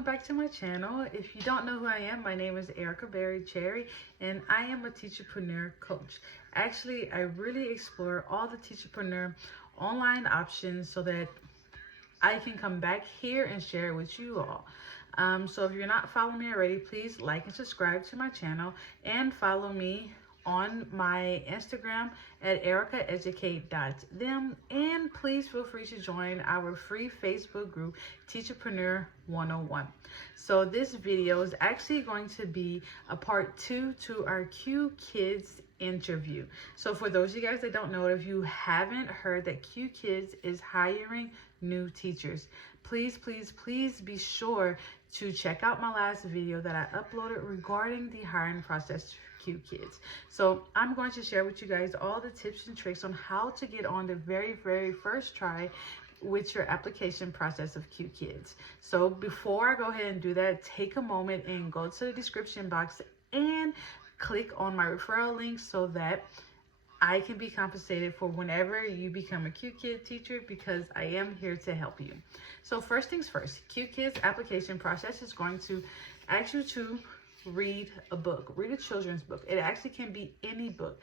welcome back to my channel. If you don't know who I am, my name is erikaeducate, and I am a teacherpreneur coach. Actually, I really explore all the teacherpreneur online options so that I can come back here and share it with you all. So if you're not following me already, please like and subscribe to my channel and follow me on my Instagram at erikaeducate.dem, and please feel free to join our free Facebook group Teacherpreneur 101. So this video is actually going to be a part 2 to our Qkids interview. So for those of you guys that don't know, if you haven't heard that Qkids is hiring new teachers, please be sure to check out my last video that I uploaded regarding the hiring process for Qkids. So I'm going to share with you guys all the tips and tricks on how to get on the very first try with your application process of Qkids. So before I go ahead and do that, take a moment and go to the description box and click on my referral link so that I can be compensated for whenever you become a Qkids teacher, because I am here to help you. So first things first, Qkids application process is going to ask you to read a book, read a children's book. It actually can be any book.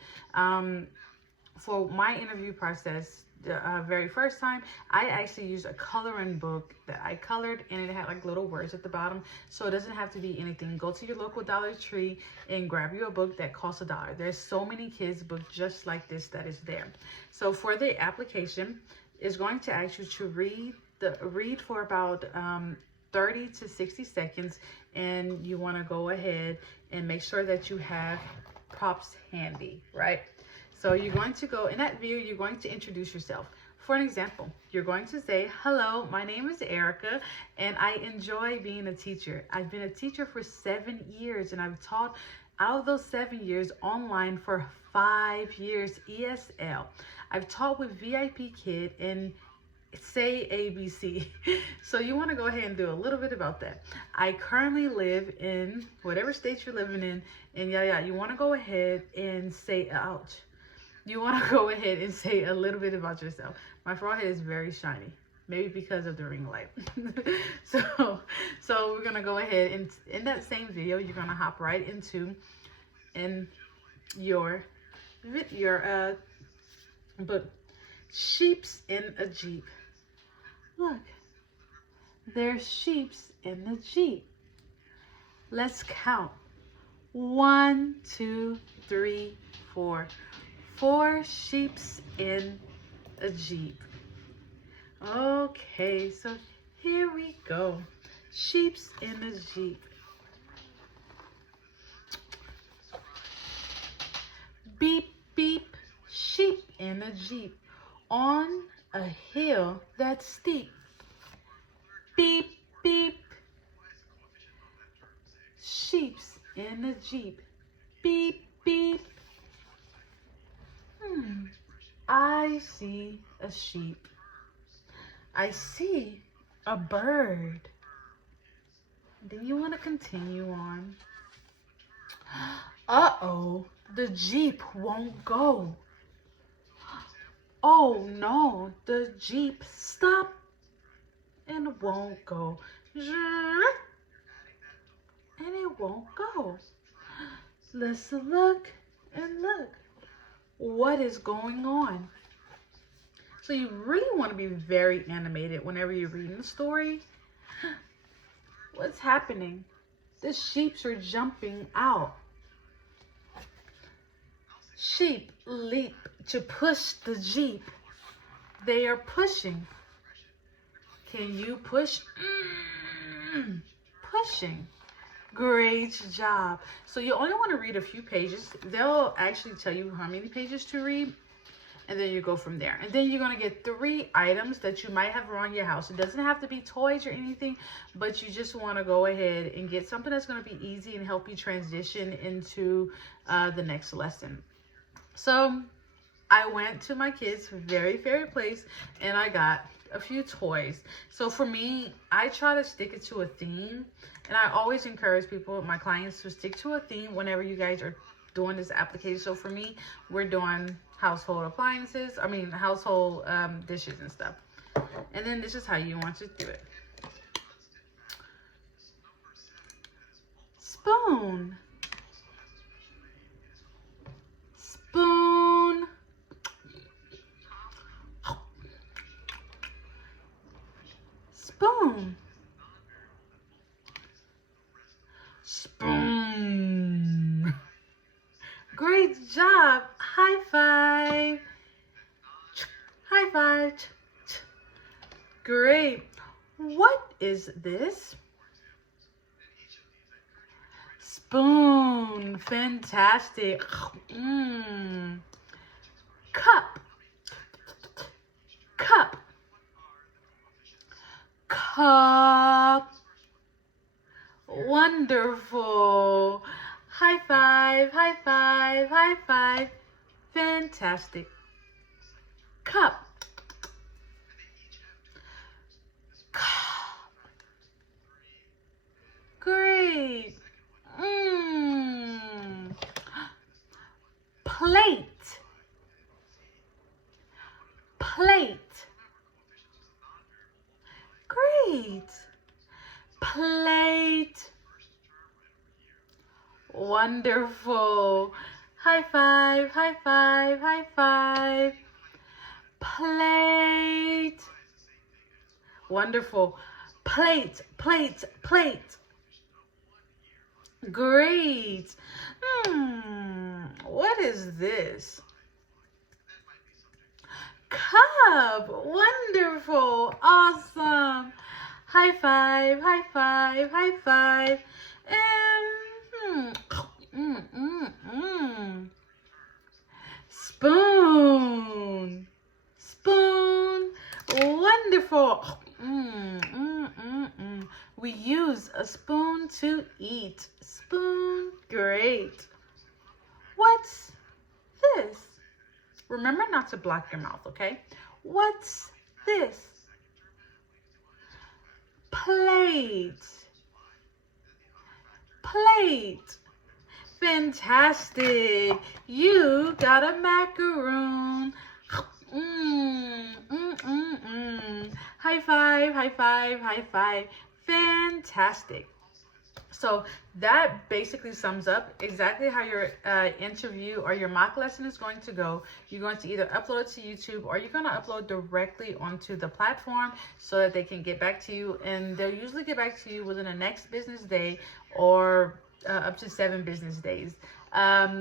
For my interview process, the very first time, I actually used a coloring book that I colored, and it had like little words at the bottom, so it doesn't have to be anything. Go to your local Dollar Tree and grab you a book that costs $1. There's so many kids books just like this that is there. So for the application, it's going to ask you to read for about 30 to 60 seconds, and you want to go ahead and make sure that you have props handy, right? So you're going to go in that video, you're going to introduce yourself. For an example, you're going to say, hello, my name is Erika, and I enjoy being a teacher. I've been a teacher for 7 years, and I've taught out of those 7 years online for 5 years ESL. I've taught with VIP Kid and say ABC. So you want to go ahead and do a little bit about that. I currently live in whatever state you're living in, and you want to go ahead and say, ouch. You want to go ahead and say a little bit about yourself. My forehead is very shiny, maybe because of the ring light. so we're gonna go ahead and in that same video, you're gonna hop right into your book, Sheeps in a Jeep. Look, there's sheeps in the Jeep. Let's count. 1, 2, 3, 4. 4 sheeps in a Jeep. Okay, so here we go. Sheeps in a Jeep. Beep, beep, sheep in a Jeep on a hill that's steep. Beep, beep, sheeps in a Jeep. Beep, beep. I see a sheep. I see a bird. Then you want to continue on. Uh-oh, the Jeep won't go. Oh no, the Jeep stopped and won't go. And it won't go. Let's look and look. What is going on? So you really want to be very animated whenever you're reading the story. What's happening? The sheeps are jumping out. Sheep leap to push the Jeep. They are pushing. Can you push? Pushing. Great job. So you only want to read a few pages. They'll actually tell you how many pages to read, and then you go from there. And then you're going to get 3 items that you might have around your house. It doesn't have to be toys or anything, but you just want to go ahead and get something that's going to be easy and help you transition into the next lesson. So I went to my kids' very favorite place, and I got a few toys. So for me, I try to stick it to a theme, and I always encourage people, my clients, to stick to a theme whenever you guys are doing this application. So for me, we're doing household appliances, household dishes and stuff. And then this is how you want to do it. Spoon. Spoon. Spoon. Spoon. Great job. High five. High five. Great. What is this? Spoon. Fantastic. Cup. Cup. Cup. Wonderful. High five, high five, high five. Fantastic. Cup. Cup. Great. Plate. Plate. Great. Plate. Wonderful. High five, high five, high five. Plate. Wonderful. Plate, plate, plate. Great. What is this? Cup. Wonderful. Awesome. High five, high five, high five. Spoon. Spoon. Wonderful. We use a spoon to eat. Spoon. Great. What's this? Remember not to block your mouth, okay? What's this? Plate. Plate. Fantastic. You got a macaroon. High five, high five, high five. Fantastic. So that basically sums up exactly how your interview or your mock lesson is going to go. You're going to either upload it to YouTube or you're going to upload directly onto the platform so that they can get back to you. And they'll usually get back to you within the next business day or up to 7 business days.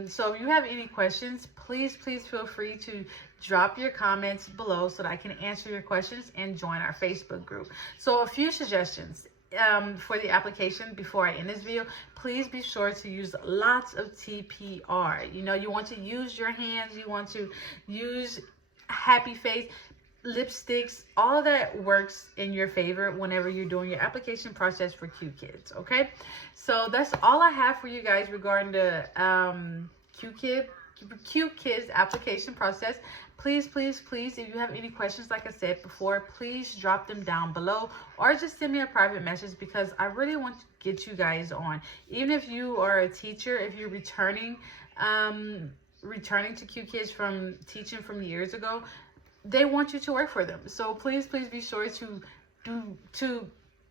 So if you have any questions, please feel free to drop your comments below so that I can answer your questions and join our Facebook group. So a few suggestions. For the application before I end this video, please be sure to use lots of TPR. You know, you want to use your hands, you want to use happy face, lipsticks, all that works in your favor whenever you're doing your application process for Qkids, okay? So that's all I have for you guys regarding the Qkids application process. Please, if you have any questions, like I said before, please drop them down below or just send me a private message because I really want to get you guys on. Even if you are a teacher, if you're returning to Qkids from teaching from years ago, they want you to work for them. So please be sure to do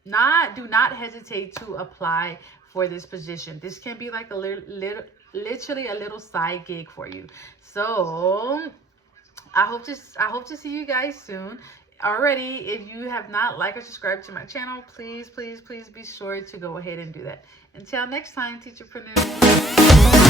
not hesitate to apply for this position. This can be like a literally a little side gig for you. So I hope to see you guys soon. Already, if you have not liked or subscribed to my channel, please be sure to go ahead and do that. Until next time, teacherpreneurs.